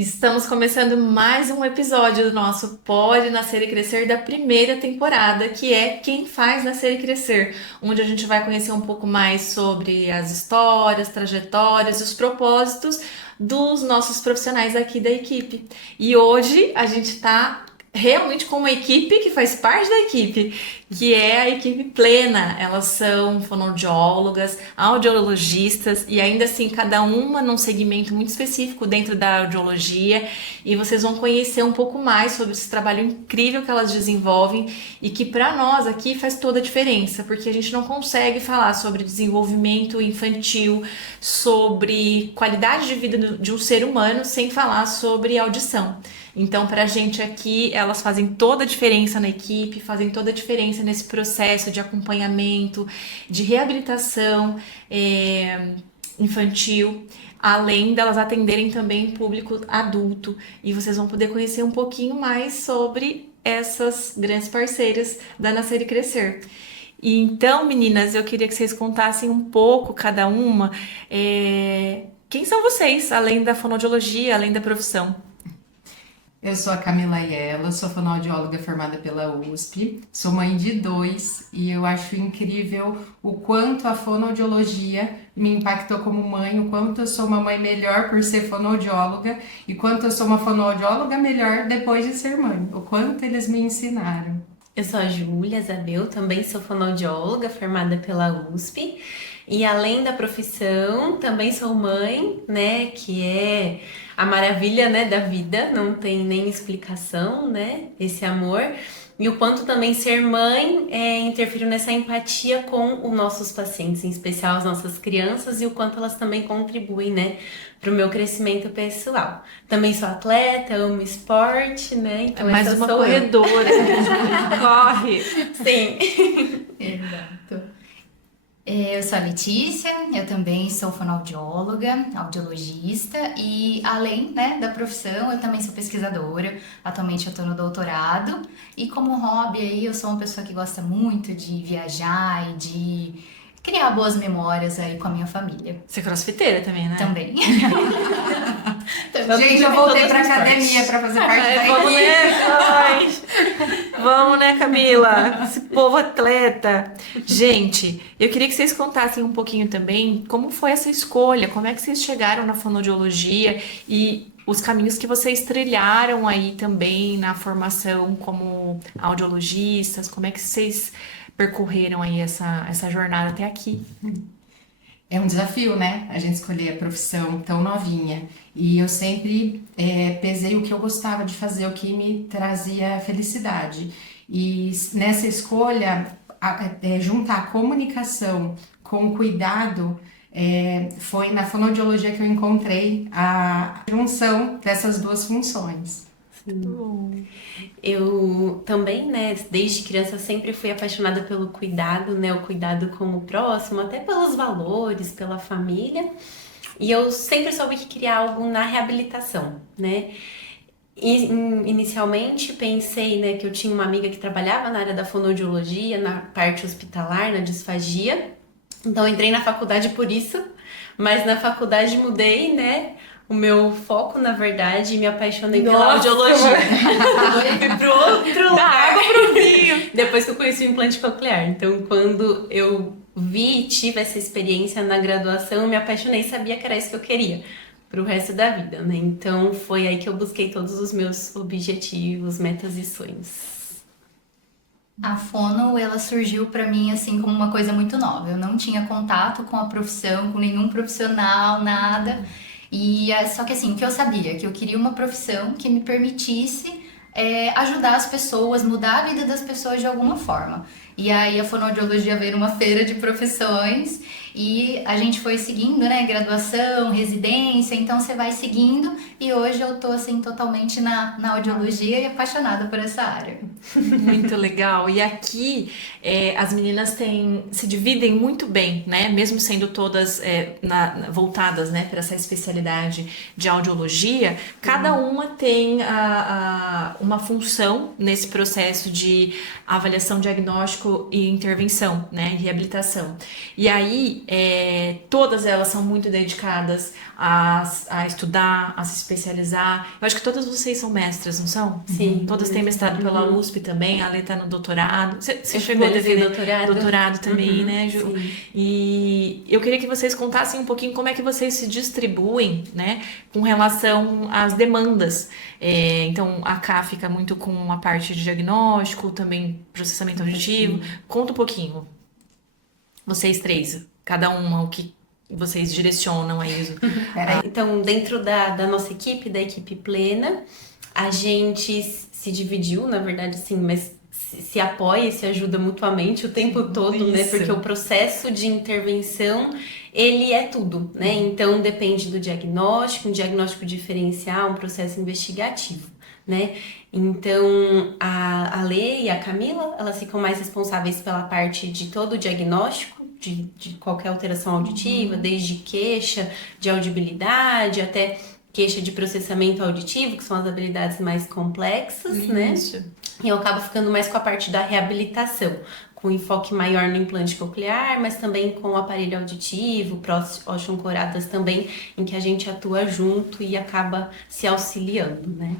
Estamos começando mais um episódio do nosso Pode Nascer e Crescer da primeira temporada, que é Quem Faz Nascer e Crescer, onde a gente vai conhecer um pouco mais sobre as histórias, trajetórias e os propósitos dos nossos profissionais aqui da equipe. E hoje a gente está realmente com uma equipe que faz parte da equipe, que é a equipe plena. Elas são fonoaudiólogas, audiologistas e ainda assim cada uma num segmento muito específico dentro da audiologia, e vocês vão conhecer um pouco mais sobre esse trabalho incrível que elas desenvolvem e que para nós aqui faz toda a diferença, porque a gente não consegue falar sobre desenvolvimento infantil, sobre qualidade de vida de um ser humano sem falar sobre audição. Então, para a gente aqui, elas fazem toda a diferença na equipe, fazem toda a diferença nesse processo de acompanhamento, de reabilitação infantil, além delas atenderem também público adulto. E vocês vão poder conhecer um pouquinho mais sobre essas grandes parceiras da Nascer e Crescer. E então, meninas, eu queria que vocês contassem um pouco, cada uma, quem são vocês, além da fonoaudiologia, além da profissão? Eu sou a Camila Aiello, sou fonoaudióloga formada pela USP, sou mãe de dois e eu acho incrível o quanto a fonoaudiologia me impactou como mãe, o quanto eu sou uma mãe melhor por ser fonoaudióloga e quanto eu sou uma fonoaudióloga melhor depois de ser mãe, o quanto eles me ensinaram. Eu sou a Júlia Zabel, também sou fonoaudióloga formada pela USP e além da profissão, também sou mãe, né, que é a maravilha, né, da vida, não tem nem explicação, né, esse amor. E o quanto também ser mãe interferiu nessa empatia com os nossos pacientes, em especial as nossas crianças, e o quanto elas também contribuem, né, para o meu crescimento pessoal. Também sou atleta, amo esporte, né, É então mais essa uma sou eu. corredora, corre. Sim. Exato. Eu sou a Letícia, eu também sou fonoaudióloga, audiologista e além, né, da profissão, eu também sou pesquisadora. Atualmente eu estou no doutorado e como hobby aí eu sou uma pessoa que gosta muito de viajar e de criar boas memórias aí com a minha família. Você é crossfiteira também, né? Também. Gente, eu voltei pra academia pra fazer parte da Vamos, equipe. né? Nós. Vamos, né, Camila? Esse povo atleta. Gente, eu queria que vocês contassem um pouquinho também como foi essa escolha, como é que vocês chegaram na fonoaudiologia e os caminhos que vocês trilharam aí também na formação como audiologistas, como é que vocês percorreram aí essa jornada até aqui? É um desafio, né? A gente escolher a profissão tão novinha. E eu sempre pesei o que eu gostava de fazer, o que me trazia felicidade. E nessa escolha, juntar a comunicação com o cuidado, foi na fonoaudiologia que eu encontrei a junção dessas duas funções. Eu também, né, desde criança sempre fui apaixonada pelo cuidado, né, o cuidado com o próximo, até pelos valores, pela família. E eu sempre soube que queria algo na reabilitação, né? E inicialmente pensei, né, que eu tinha uma amiga que trabalhava na área da fonoaudiologia, na parte hospitalar, na disfagia. Então entrei na faculdade por isso, mas na faculdade mudei, né, o meu foco, na verdade, e me apaixonei pela audiologia. Fui pro outro lugar. Depois que eu conheci o implante coclear. Então, quando eu vi e tive essa experiência na graduação, eu me apaixonei e sabia que era isso que eu queria pro resto da vida, né? Então, foi aí que eu busquei todos os meus objetivos, metas e sonhos. A fono, ela surgiu pra mim assim como uma coisa muito nova. Eu não tinha contato com a profissão, com nenhum profissional, nada. E só que assim, o que eu sabia? Que eu queria uma profissão que me permitisse ajudar as pessoas, mudar a vida das pessoas de alguma forma. E aí a fonoaudiologia veio numa feira de profissões e a gente foi seguindo, né, graduação, residência, então você vai seguindo e hoje eu tô assim totalmente na audiologia e apaixonada por essa área. Muito legal. E aqui as meninas se dividem muito bem, né? Mesmo sendo todas voltadas, né, para essa especialidade de audiologia, cada uma tem uma função nesse processo de avaliação, diagnóstico e intervenção, né, e reabilitação. E aí E todas elas são muito dedicadas a estudar, a se especializar. Eu acho que todas vocês são mestras, não são? Sim. Todas têm mestrado pela USP também, a Lê tá no doutorado. Você chegou a finalizei ter doutorado também, né, Ju? Sim. E eu queria que vocês contassem um pouquinho como é que vocês se distribuem, né, com relação às demandas. Então, a Cá fica muito com a parte de diagnóstico, também processamento auditivo. Conta um pouquinho. Vocês três, cada uma, o que vocês direcionam aí. Então, dentro da nossa equipe, da equipe plena, a gente se dividiu, na verdade, sim, mas se apoia e se ajuda mutuamente o tempo todo, né? Isso. Porque o processo de intervenção, ele é tudo, né? Então, depende do diagnóstico, um diagnóstico diferencial, um processo investigativo, né? Então, a Lê e a Camila, elas ficam mais responsáveis pela parte de todo o diagnóstico, de qualquer alteração auditiva, desde queixa de audibilidade até queixa de processamento auditivo, que são as habilidades mais complexas, né? Isso. E eu acabo ficando mais com a parte da reabilitação, com enfoque maior no implante coclear, mas também com o aparelho auditivo, próteses osteoancoradas também, em que a gente atua junto e acaba se auxiliando, né?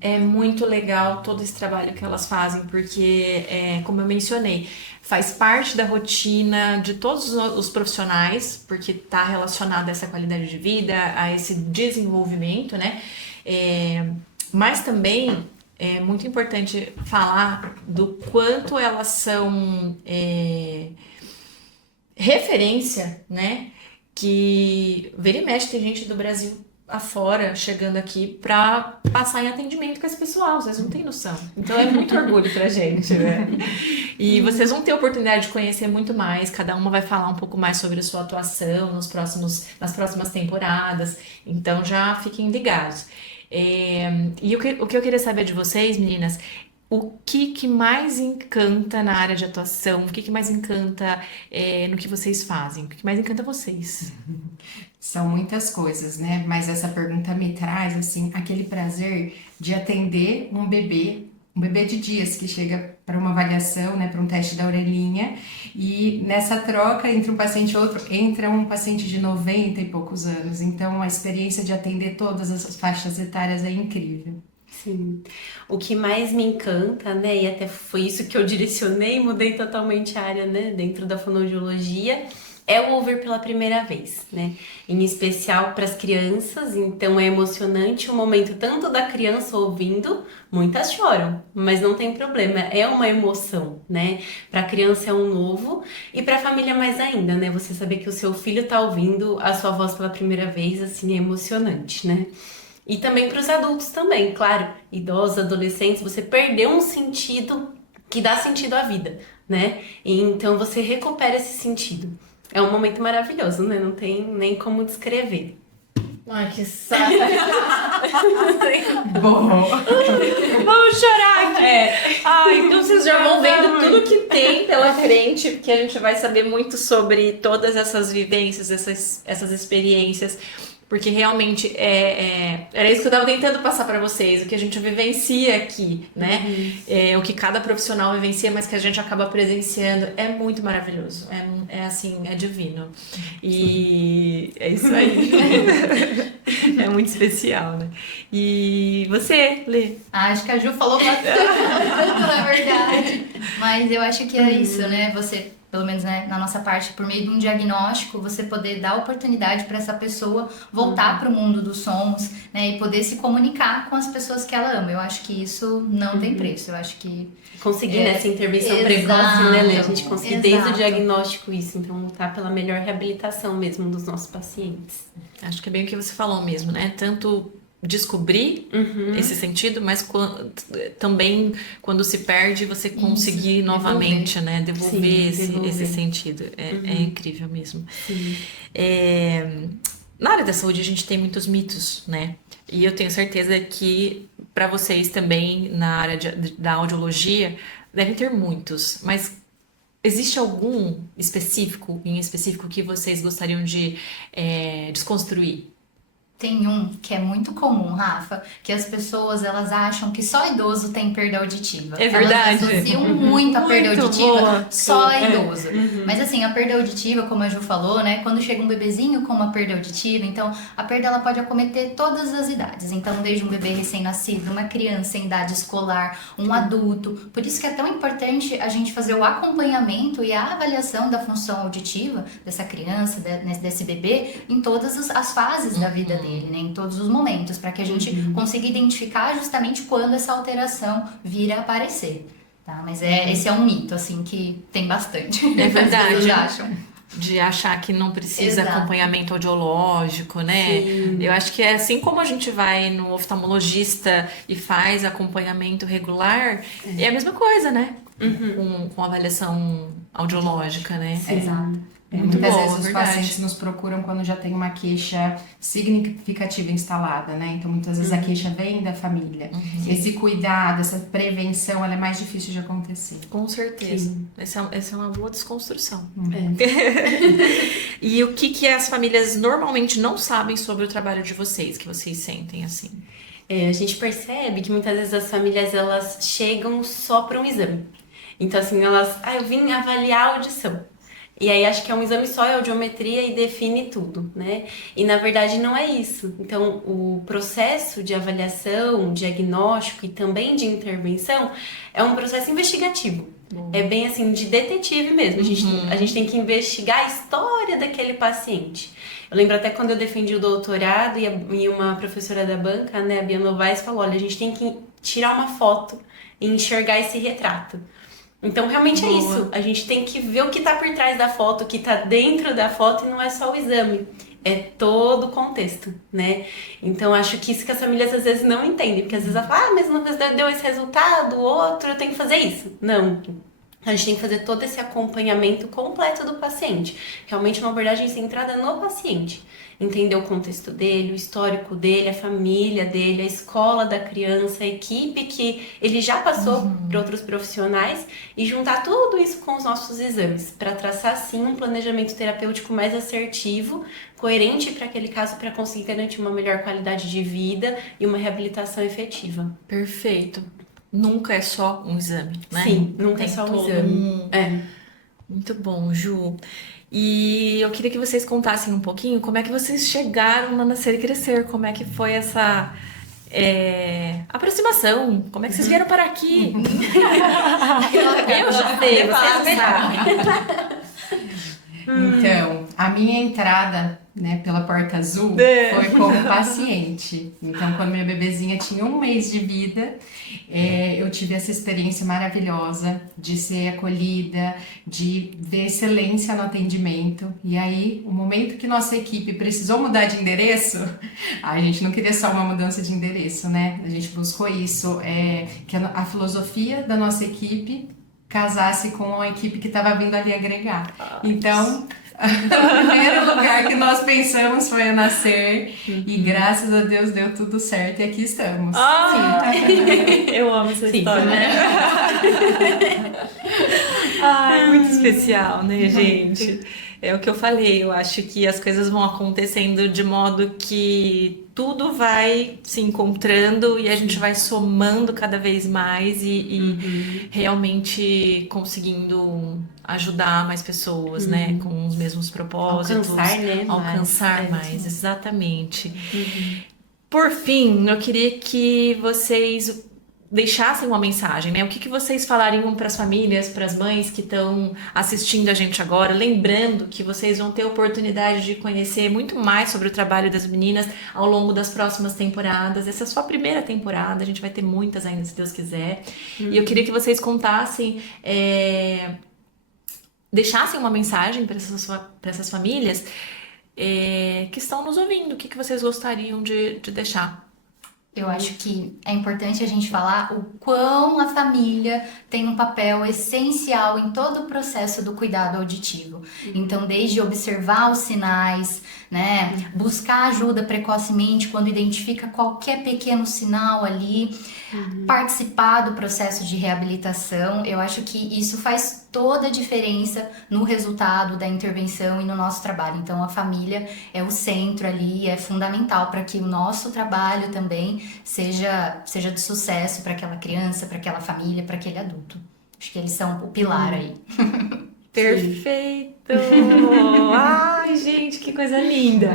É muito legal todo esse trabalho que elas fazem, porque, como eu mencionei, faz parte da rotina de todos os profissionais, porque está relacionado a essa qualidade de vida, a esse desenvolvimento, né? Mas também é muito importante falar do quanto elas são referência, né? Que vira e mexe tem gente do Brasil afora chegando aqui pra passar em atendimento com esse pessoal, vocês não têm noção. Então é muito orgulho pra gente, né? E vocês vão ter a oportunidade de conhecer muito mais, cada uma vai falar um pouco mais sobre a sua atuação nas próximas temporadas, então já fiquem ligados. E o que eu queria saber de vocês, meninas, o que mais encanta na área de atuação? O que mais encanta no que vocês fazem? O que mais encanta vocês? São muitas coisas, né? Mas essa pergunta me traz, assim, aquele prazer de atender um bebê de dias que chega para uma avaliação, né, para um teste da orelhinha, e nessa troca entre um paciente e outro, entra um paciente de 90 e poucos anos. Então, a experiência de atender todas essas faixas etárias é incrível. Sim. O que mais me encanta, né, e até foi isso que eu direcionei, mudei totalmente a área, né, dentro da fonoaudiologia, é o ouvir pela primeira vez, né? Em especial para as crianças, então é emocionante o momento tanto da criança ouvindo, muitas choram, mas não tem problema, é uma emoção, né? Para a criança é um novo e para a família mais ainda, né? Você saber que o seu filho tá ouvindo a sua voz pela primeira vez, assim, é emocionante, né? E também para os adultos também, claro, idosos, adolescentes, você perdeu um sentido que dá sentido à vida, né? E então você recupera esse sentido. É um momento maravilhoso, né? Não tem nem como descrever. Ai, que saco! Bom, Vamos chorar aqui! Então vocês já vão vendo tudo que tem pela frente, porque a gente vai saber muito sobre todas essas vivências, essas experiências. Porque realmente era isso que eu estava tentando passar para vocês, o que a gente vivencia aqui, né? O que cada profissional vivencia, mas que a gente acaba presenciando. É muito maravilhoso. Assim, é divino. E é isso aí. É muito especial, né? E você, Lê? Acho que a Ju falou bastante, na verdade. Mas eu acho que é isso, né? Você, pelo menos, né, na nossa parte, por meio de um diagnóstico, você poder dar oportunidade para essa pessoa voltar para o mundo dos sons, né, e poder se comunicar com as pessoas que ela ama. Eu acho que isso não tem preço. Eu acho que Conseguir nessa intervenção precoce, né, Lê? A gente conseguir desde o diagnóstico isso, então lutar pela melhor reabilitação mesmo dos nossos pacientes. Acho que é bem o que você falou mesmo, né? Tanto descobrir esse sentido, mas também quando se perde, você conseguir novamente, né? Devolver esse sentido. É incrível mesmo. Na área da saúde a gente tem muitos mitos, né? E eu tenho certeza que para vocês também, na área da audiologia, devem ter muitos, mas existe algum específico que vocês gostariam de desconstruir? Tem um que é muito comum, Rafa, que as pessoas elas acham que só idoso tem perda auditiva. É verdade. Elas associam muito a perda Muito auditiva boa. só a idoso. Mas assim, a perda auditiva, como a Ju falou, né? Quando chega um bebezinho com uma perda auditiva, então a perda ela pode acometer todas as idades. Então, desde um bebê recém-nascido, uma criança em idade escolar, um adulto. Por isso que é tão importante a gente fazer o acompanhamento e a avaliação da função auditiva dessa criança, desse bebê, em todas as fases da vida dele, né? Em todos os momentos, para que a gente consiga identificar justamente quando essa alteração vir a aparecer, tá? Mas esse é um mito, assim, que tem bastante. É As pessoas verdade. acham. De achar que não precisa Exato. acompanhamento audiológico, né? Sim. Eu acho que é assim como a gente vai no oftalmologista e faz acompanhamento regular, é a mesma coisa, né? Com avaliação audiológica, né? Exato. Muito Muitas bom, vezes é os verdade. pacientes nos procuram quando já tem uma queixa significativa instalada, né? Então, muitas vezes a queixa vem da família. Esse cuidado, essa prevenção, ela é mais difícil de acontecer. Com certeza. Essa é uma boa desconstrução. É. E o que as famílias normalmente não sabem sobre o trabalho de vocês, que vocês sentem assim? A gente percebe que muitas vezes as famílias elas chegam só para um exame. Então assim, eu vim avaliar a audição. E aí acho que é um exame só, é audiometria e define tudo, né? E na verdade não é isso. Então o processo de avaliação, diagnóstico e também de intervenção é um processo investigativo. É bem assim, de detetive mesmo. A gente tem que investigar a história daquele paciente. Eu lembro até quando eu defendi o doutorado e uma professora da banca, né, a Bia Novaes, falou, olha, a gente tem que tirar uma foto e enxergar esse retrato. Então, realmente é isso. A gente tem que ver o que está por trás da foto, o que está dentro da foto e não é só o exame. É todo o contexto, né? Então, acho que isso que as famílias às vezes não entendem. Porque às vezes ela fala, mas uma vez deu esse resultado, o outro, eu tenho que fazer isso. Não. A gente tem que fazer todo esse acompanhamento completo do paciente. Realmente uma abordagem centrada no paciente. Entender o contexto dele, o histórico dele, a família dele, a escola da criança, a equipe que ele já passou para outros profissionais e juntar tudo isso com os nossos exames para traçar, sim, um planejamento terapêutico mais assertivo, coerente para aquele caso, para conseguir garantir uma melhor qualidade de vida e uma reabilitação efetiva. Perfeito. Nunca é só um exame, né? Sim, nunca é Tem só um todo exame. Muito bom, Ju. E eu queria que vocês contassem um pouquinho como é que vocês chegaram na Nascer e Crescer, como é que foi essa aproximação, como é que vocês vieram para aqui? Eu já sei, vocês sabem. Então, a minha entrada, né, pela porta azul foi como paciente. Então, quando minha bebezinha tinha 1 mês de vida, eu tive essa experiência maravilhosa de ser acolhida, de ver excelência no atendimento. E aí, o momento que nossa equipe precisou mudar de endereço, a gente não queria só uma mudança de endereço, né? A gente buscou isso, que a filosofia da nossa equipe casasse com a equipe que estava vindo ali agregar. Então, o primeiro lugar que nós pensamos foi a Nascer e graças a Deus deu tudo certo e aqui estamos. Eu amo essa Sim. história. Ai, muito especial, né, gente? É o que eu falei, eu acho que as coisas vão acontecendo de modo que tudo vai se encontrando e a gente vai somando cada vez mais e realmente conseguindo ajudar mais pessoas, né? Com os mesmos propósitos. Alcançar, né? Alcançar mais, exatamente. Por fim, eu queria que vocês deixassem uma mensagem, né? O que vocês falariam para as famílias, para as mães que estão assistindo a gente agora, lembrando que vocês vão ter oportunidade de conhecer muito mais sobre o trabalho das meninas ao longo das próximas temporadas. Essa é só a primeira temporada, a gente vai ter muitas ainda, se Deus quiser. E eu queria que vocês contassem, deixassem uma mensagem para essas famílias que estão nos ouvindo. O que vocês gostariam de deixar? Eu acho que é importante a gente falar o quão a família tem um papel essencial em todo o processo do cuidado auditivo. Então, desde observar os sinais, né? Buscar ajuda precocemente quando identifica qualquer pequeno sinal ali, participar do processo de reabilitação. Eu acho que isso faz toda a diferença no resultado da intervenção e no nosso trabalho. Então, a família é o centro ali, é fundamental para que o nosso trabalho também seja de sucesso para aquela criança, para aquela família, para aquele adulto. Acho que eles são o pilar aí. Perfeito! Ai, gente, que coisa linda!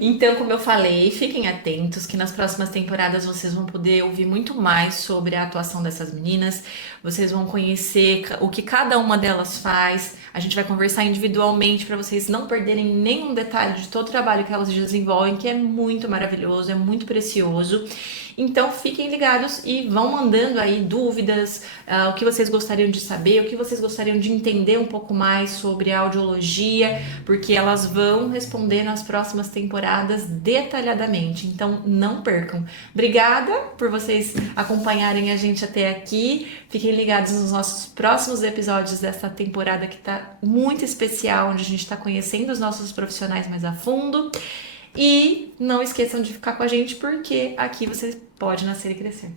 Então, como eu falei, fiquem atentos que nas próximas temporadas vocês vão poder ouvir muito mais sobre a atuação dessas meninas. Vocês vão conhecer o que cada uma delas faz. A gente vai conversar individualmente para vocês não perderem nenhum detalhe de todo o trabalho que elas desenvolvem, que é muito maravilhoso, é muito precioso. Então, fiquem ligados e vão mandando aí dúvidas, o que vocês gostariam de saber, o que vocês gostariam de entender um pouco mais sobre a audiologia, porque elas vão responder nas próximas temporadas detalhadamente. Então, não percam. Obrigada por vocês acompanharem a gente até aqui. Fiquem ligados nos nossos próximos episódios dessa temporada que está muito especial, onde a gente está conhecendo os nossos profissionais mais a fundo. E não esqueçam de ficar com a gente, porque aqui você pode nascer e crescer.